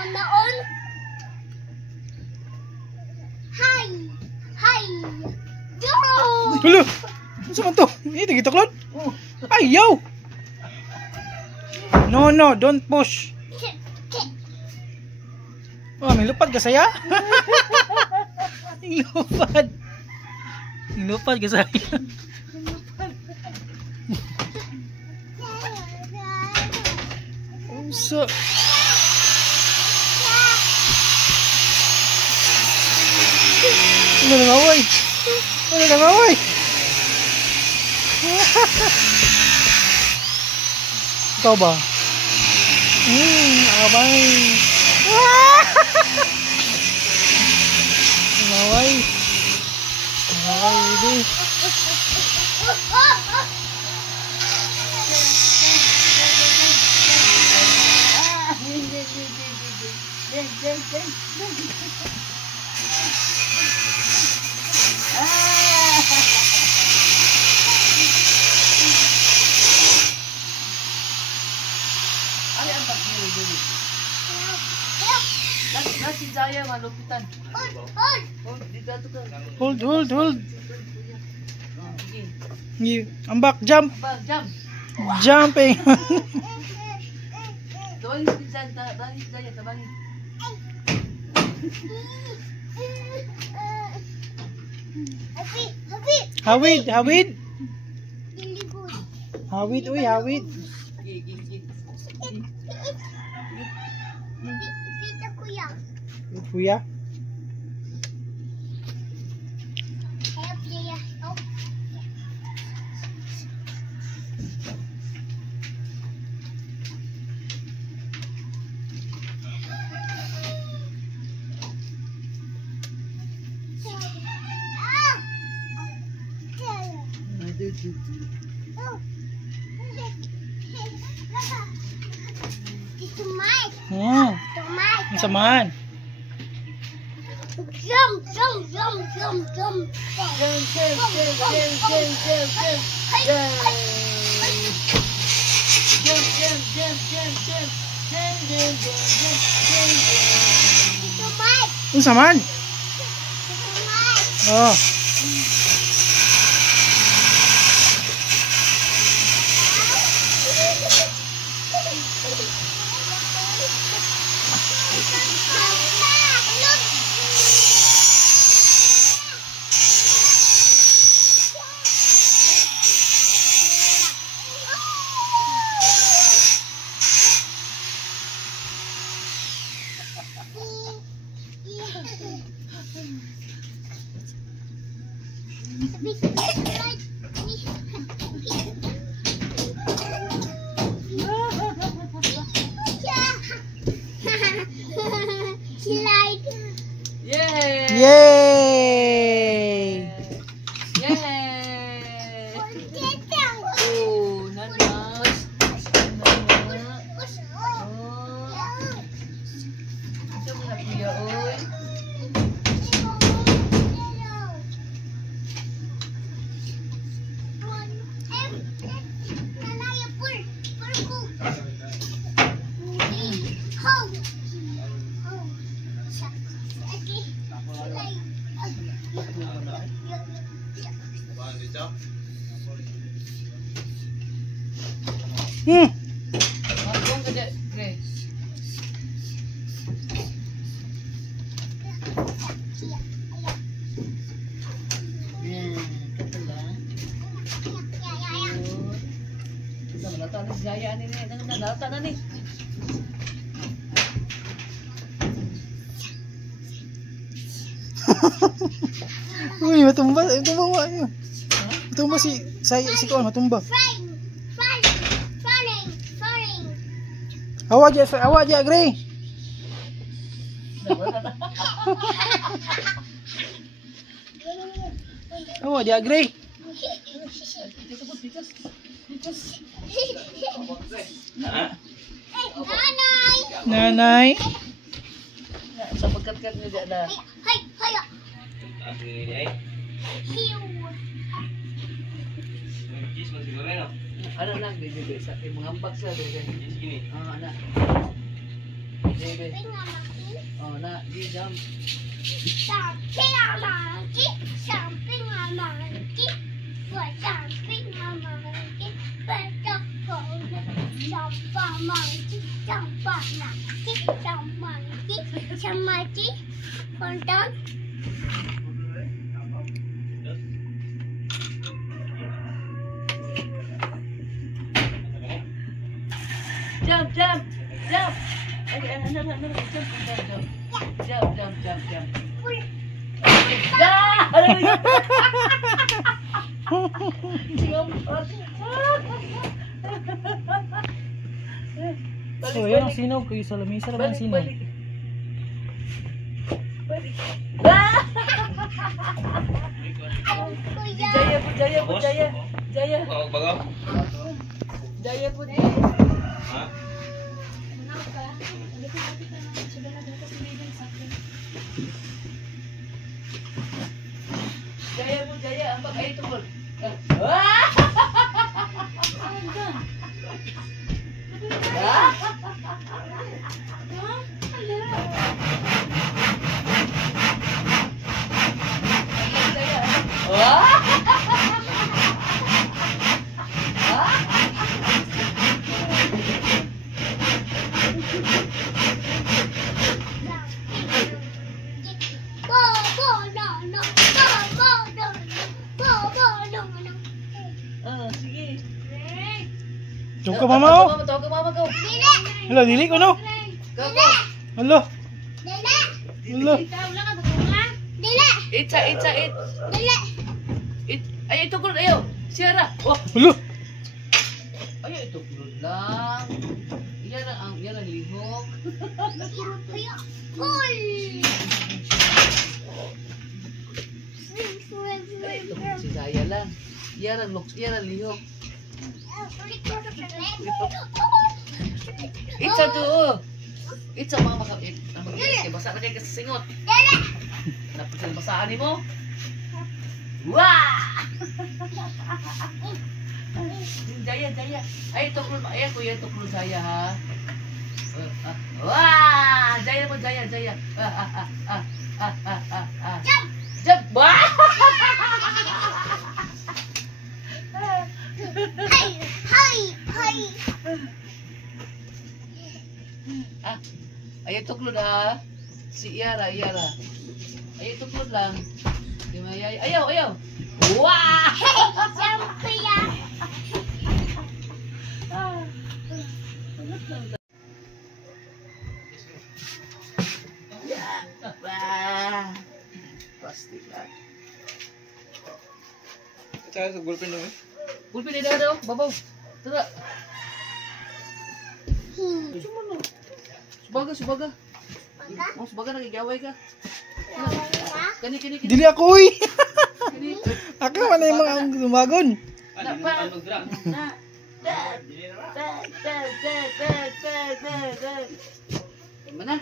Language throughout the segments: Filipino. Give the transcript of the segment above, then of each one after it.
On. Hi. Yo. Hello. Ano man to? Ito kita klon. Ayaw. No, don't push. Oh, may lupad ka saya? Lupad ka saya. So Ano nangaway? Ikaw ba? Abay. Nangaway. Di. Si Jaya malupitan. Hold. Ambak, jump. Jumping. Doon si Jaya tabangin. Hawid. Dilibot. Hawid. Pita kuya. Kuya. Kaya playa. Oh. Ito Mike. Yeah. Ito Mike. Ang samahan. Jump. Ito Mike. Ang samahan. Ito Mike. Oh. Slide. Yay! Yay! Oh, nanas. Ito mo na kuya, oy. Magong ka dyan, Grace. Nalata na si Jaya ni. Nalata na ni. Uy, matumba si Kuan, matumba. Awak je, Gray. Awak je, Gray. Nanay. Sa pagkat-kat niya dyan na. Ano lang, bibigay sa akin. Mga ambak siya. Anak. Baby. Jumping on monkey. Oh, na, di jump. Jumping on monkey. Jumping on monkey. We're jumping on monkey. We're jump on monkey. Jump on monkey. Jump monkey. Jump monkey. Hold on. Jump, jump, jump. Ay, ano, jump, jump. Jump. Ah! Ano yun? So, yan ang sinaw. Kayo sa lamisa naman ang sinaw. Balik. Ah! Kuya. Jaya. Bagaw? Jaya po. Ha? Jaya. Ang pag ay tukol. Ah! Sige. Tawag ka mama oh. Tawag ka mama ko. Hala, dili ko no. Go. Hala. Hala. It. Ay, tukol ayo. Sierra. Oh. Hala. Ay, tukol lang. Yan ang lihok. Ay, tukol si Zaya lang. Yan ang lihok. It's a to. It's a mama ka. Basa na kayo kasi singot. Napasal basaan ni mo. Wah! Jaya. Ay, tukul. Ay, kuya, tukul saya ha. Wah! Jaya mo, Jaya. Jump! Wah! Ay, tuklod ha. Si Iara. Ay, tuklod lang. Ayaw. Wah! Wah! Plastic lang. Ito sa gulpin dong eh. Pulpin ni daw, babaw. Tara. Cuma no. Subaga. Oh, subaga nagigaway ka. Kani. Dili ako uy. Kani. Ako man yung mga lumagon. Na. Mana?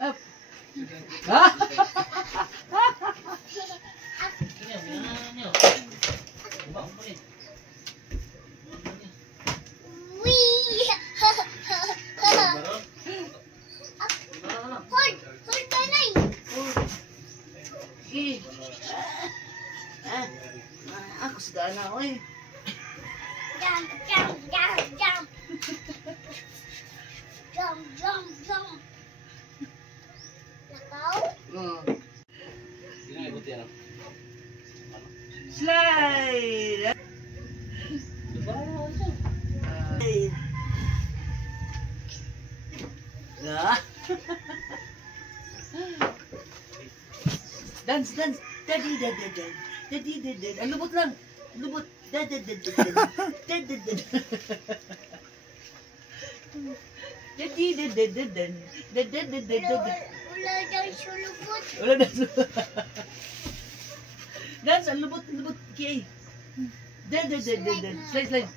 Up. Ha? Ako sudah na, oy. Jump. Nakaw? Slide. Dance. Daddy. Ang lubot lang. Lubot. Daddy. Wala daw sulubot. Wala na. Dance, ang lubot. Kiyay. Slide.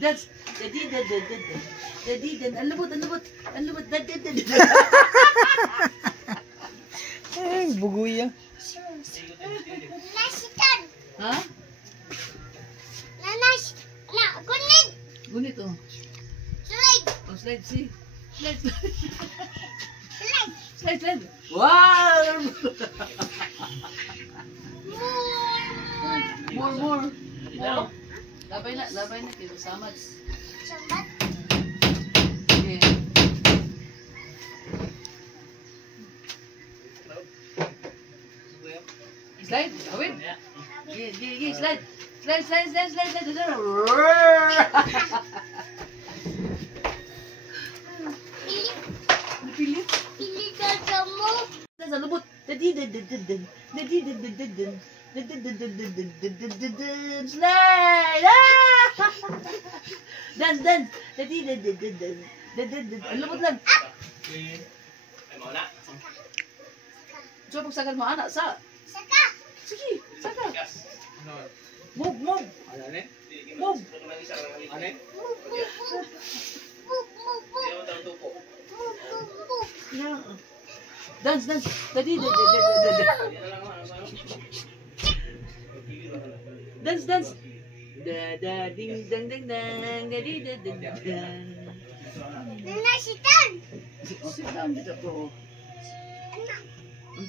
Dance. Daddy. Ang lubot. Ay, bugoy yan. Nasitan. Ha? Nanas. Na, gunit. Gunit oh. Slide. Oh, slide, see. Slide, slide. Slide. Slide, slide. Wow! More, more. More. Labay na, kayo samad. Sambat. Okay. Slide, awin. Gigi, slide. Slide. Pilit. Pilit. Pilit ka mo. Sa lubot. Slide! Dance. Ang lubot lang. So, pagsagal mo, anak, sa. Saka. Sige, saka. Ano? Move. Ano? Move. Ano? Move. Yeah. Dance. Dance. Ding dang. Nasitan. Sit down dito po.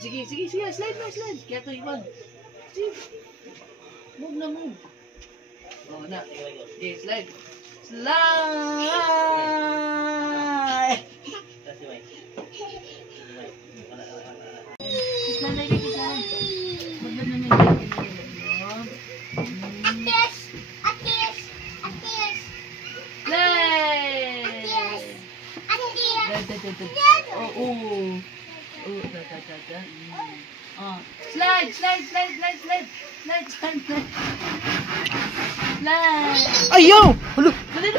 Sige, slide. Kaya ito iwan. Sige. Move. Oh, na. Okay, slide. Kislanay. Atis. Slide. Ayaw! Hulo! Dali.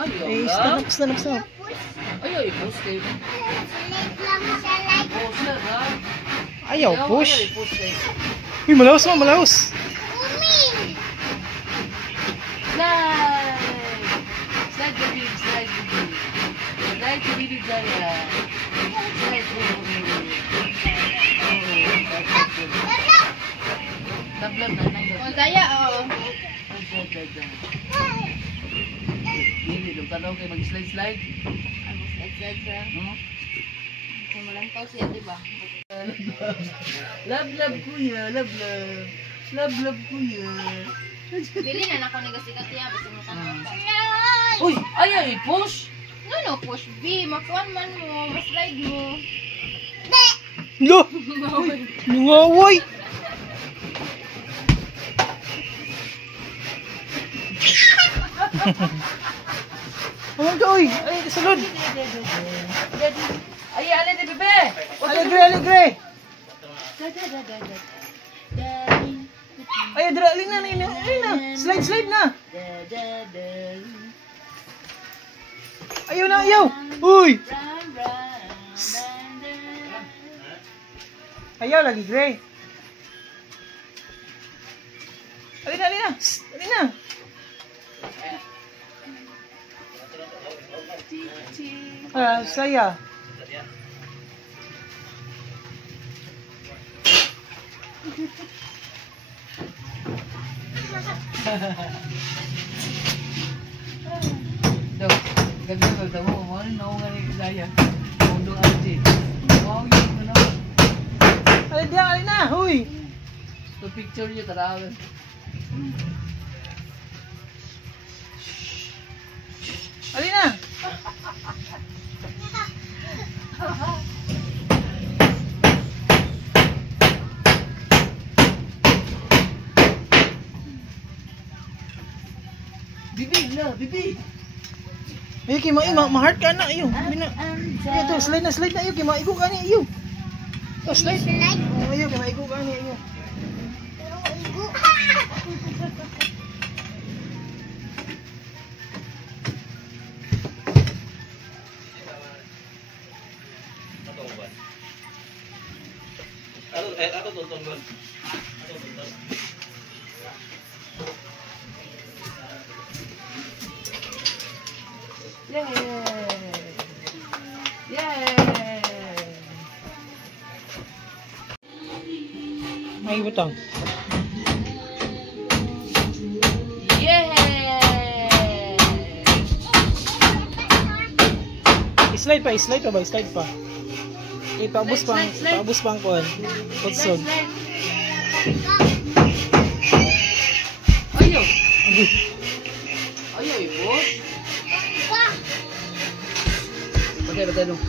Ayaw Eh, lang. stop. Ayaw, i-post kayo. Slide lang sa light. Post na ba? Ayaw, push. Ayaw, i-post kayo. Uy, malaos. Umin. Slide the big. Slide to big Jaya. Slide to big. Lablab na. Oh, daya, oh. Hindi, doon ka daw kayo mag-slide. Ano, slide, sir? No? Kung malantaw siya, di ba? Love, kuya. Love, kuya. Bili na ako ni Gasikat niya, basta mo tanong. Uy, ayaw i-push. No, push B, makuan man mo, slide mo. Lo! Nungaway! Aman ka, uy! Ay, kasalod! Ay, alin ni bebe. Alegre! Ay, dra, alin na. Slide na! Ayaw! Uy! Ayaw lagi, Gray. Alin na. Saya. Daw, gagawin daw mo nga ni Zaya. Mundo ate. Wow, yun mo naman. Alin na, huy! To picture niyo tarawin. Alin na! Bibi. Ayo, kima, ma-heart ka na, ayo. Ito, slide na, ayo, kima, igo ka ni, ayo. Oh, slide. Ayo, kima, igo ka ni, ayo. Ato tuntun doon. Yay! May butang. Yeah! Slide pa ba? Slide pa. Paubos pang, Slide. paubos pang kuan. Hudson. Ayaw! Agoy. Ayaw, boss. Bagay nung.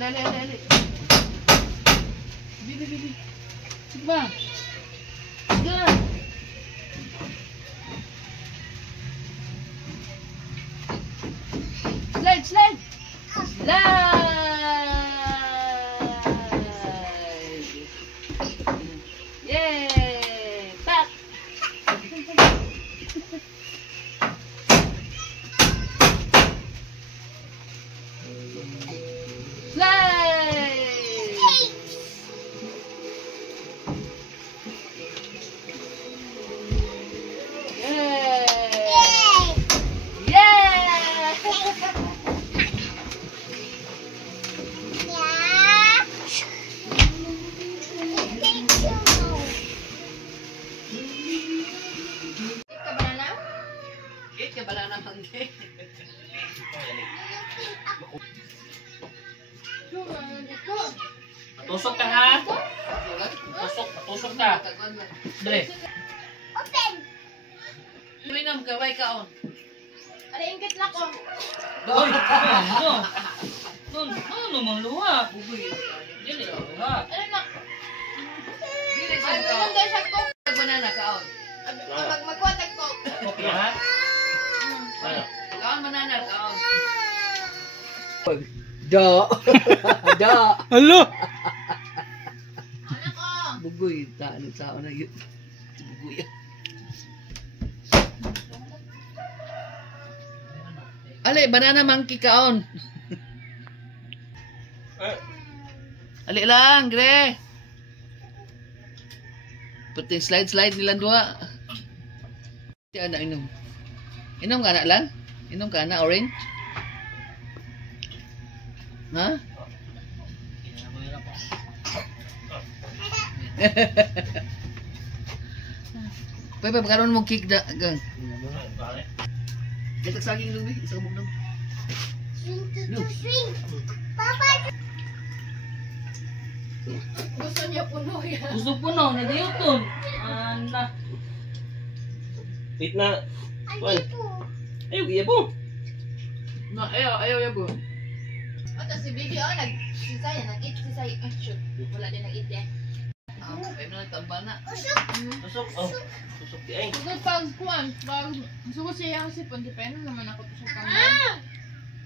Ali. Bili. Sige ba? Sige na. Slide. Yay! Back! Tusok ka ha? Tusok ka. Dre. Minum ka, way ka on. Ano ingkit na ko? Doy. Ano mong luha? Bugoy. Dili luha. Ano na? Dili sa Ay, ka. ano guys, ako? Banana ka on. Magkwatag ko. Okay ha? Ano? Kaon banana ka on. Alo! Ano ko? Bugoy ta ano sa na yun. Bugoy. Ale, banana monkey ka on. Ali lang, gre. Pati slide nilang dua. Siya na inom. Inom ka na lang? Inom ka na, orange? Ha? Pepe, karon mo kick da gang. Kita saging dulu, isa ka mugdam. Gusto niya puno yan. Gusto po no, nagayuton. Ana. Wait na. Wan. Ayaw, iya po. Na, ayaw ya bu. Ito si Bibi, nag-sisay, nag-eat, sisay. Ah, shoot. Wala din nag-eat yan. Kayo na nagtambal na. Tusok. Oh. Tusok di ay. Sugod pag kuwan, pag sugod siya kasi pantipeno naman ako to sa pangay.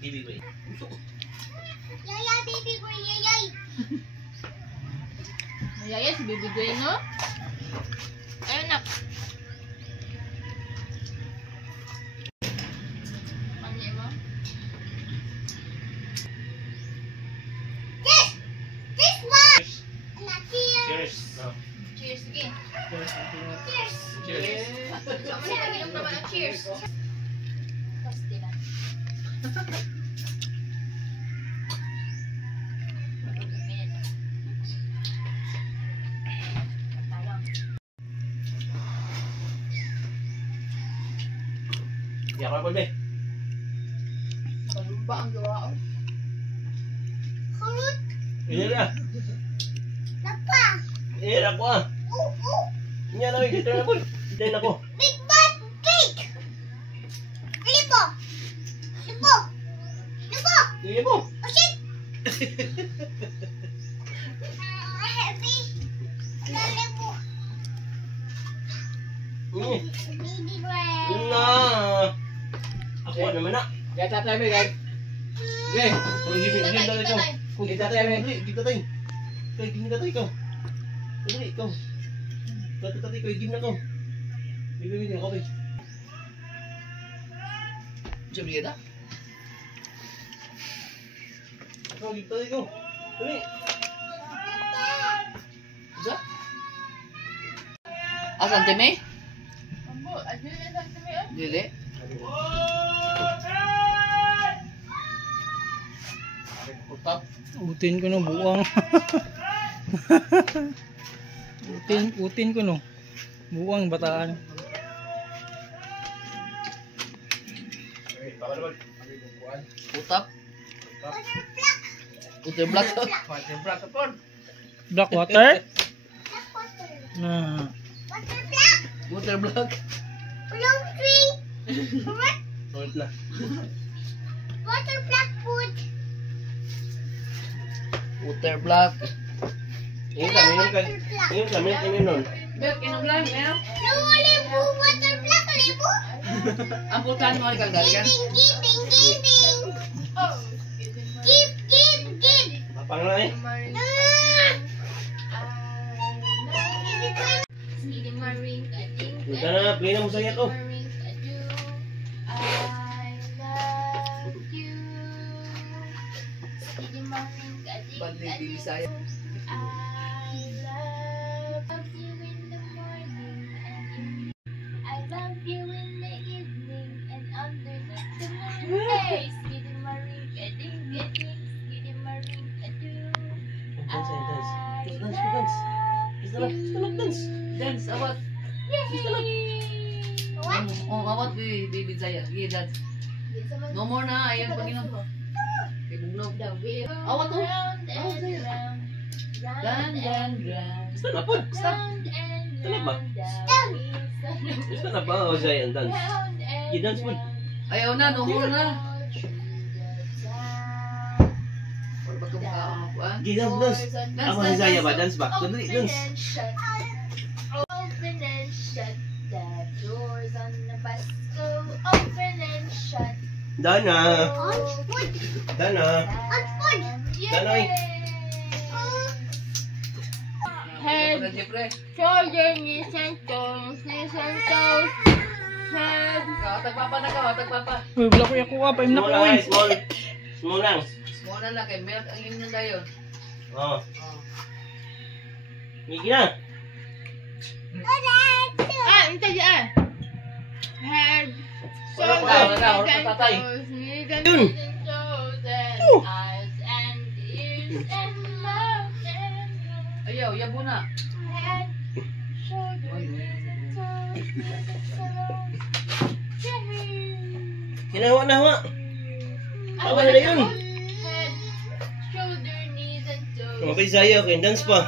Bibi ko eh. Tusok. Mayaya si Bibi Gray, no? Ayun na. Ano mo? Cheers. No. Cheers, sige. Cheers. Ako na nag-inom naman ang cheers. Pasti na. Iya ka pa be. Ano ba ang gawa ko? Iya na. Iya ako ah. Inya na dito na po. Dito na ko. Iya po. Yun na. Ako naman na. Kaya tatay mo, guys. Okay. Kung hindi tatay ikaw. Kung hindi tatay ikaw. Hindi tatay. Kaya hindi tatay ikaw. Dali ikaw. Tatay ikaw. Game na ikaw. Bibigyan ako. Diyan bigyan na. Ikaw, game tatay ikaw. Dali. Isa? Asan teme? Ambo, adil na sa tumiyon. Dili. Utap. Utin ko no buang. Utin ko no. Buang bataan. Utap. Utap black. Water black upon. Black water? Nah. Water black. Salt na. Water black. Ingin ka, minum ka. Ingin ka, minum nun. Bek, inom lang, meron. Amputan mo kang galikan. Mapang na eh. Punta na, play na mo sa iya to. Bandi di Bisaya. Dance, dance. Dance, dance. Dance. Dance, awat. Oh, awat di Bisaya. Iya, dance. No more na, ayan Panginoon ko. Ibugnog. Awat to. Dan. Gusto na po. Tala ba? Gusto na ba o siya yung dance? I-dance mo. Ayaw na, no more na. Wala ba kumaka ang kuan? I-dance, dance. Ako si Zaya ba? Dance ba? Dali, dance. Open and shut the doors on the bus. Go open and shut. Dana. Dana. Danoy. Head, Siyempre, shoulder, knees and toes, head. tagpapa na ka, tagpapa. Uy, wala ko yakuha pa imna ko Small lang, uy. small. Small lang. Small na lang, kay milk ang inyong dayon. Oo. Migi na. Ito dyan. Head, Wala shoulder, ka, wala, knees and tatay. toes, knees and Yun. toes, and eyes and ears and mouth and Ayaw, yabo na. head, shoulder, knees and toes, knees and toes, Hinahawa na hawa. Tawa na yun. head, shoulder, knees and toes. Okay, Zaya. Okay, dance pa.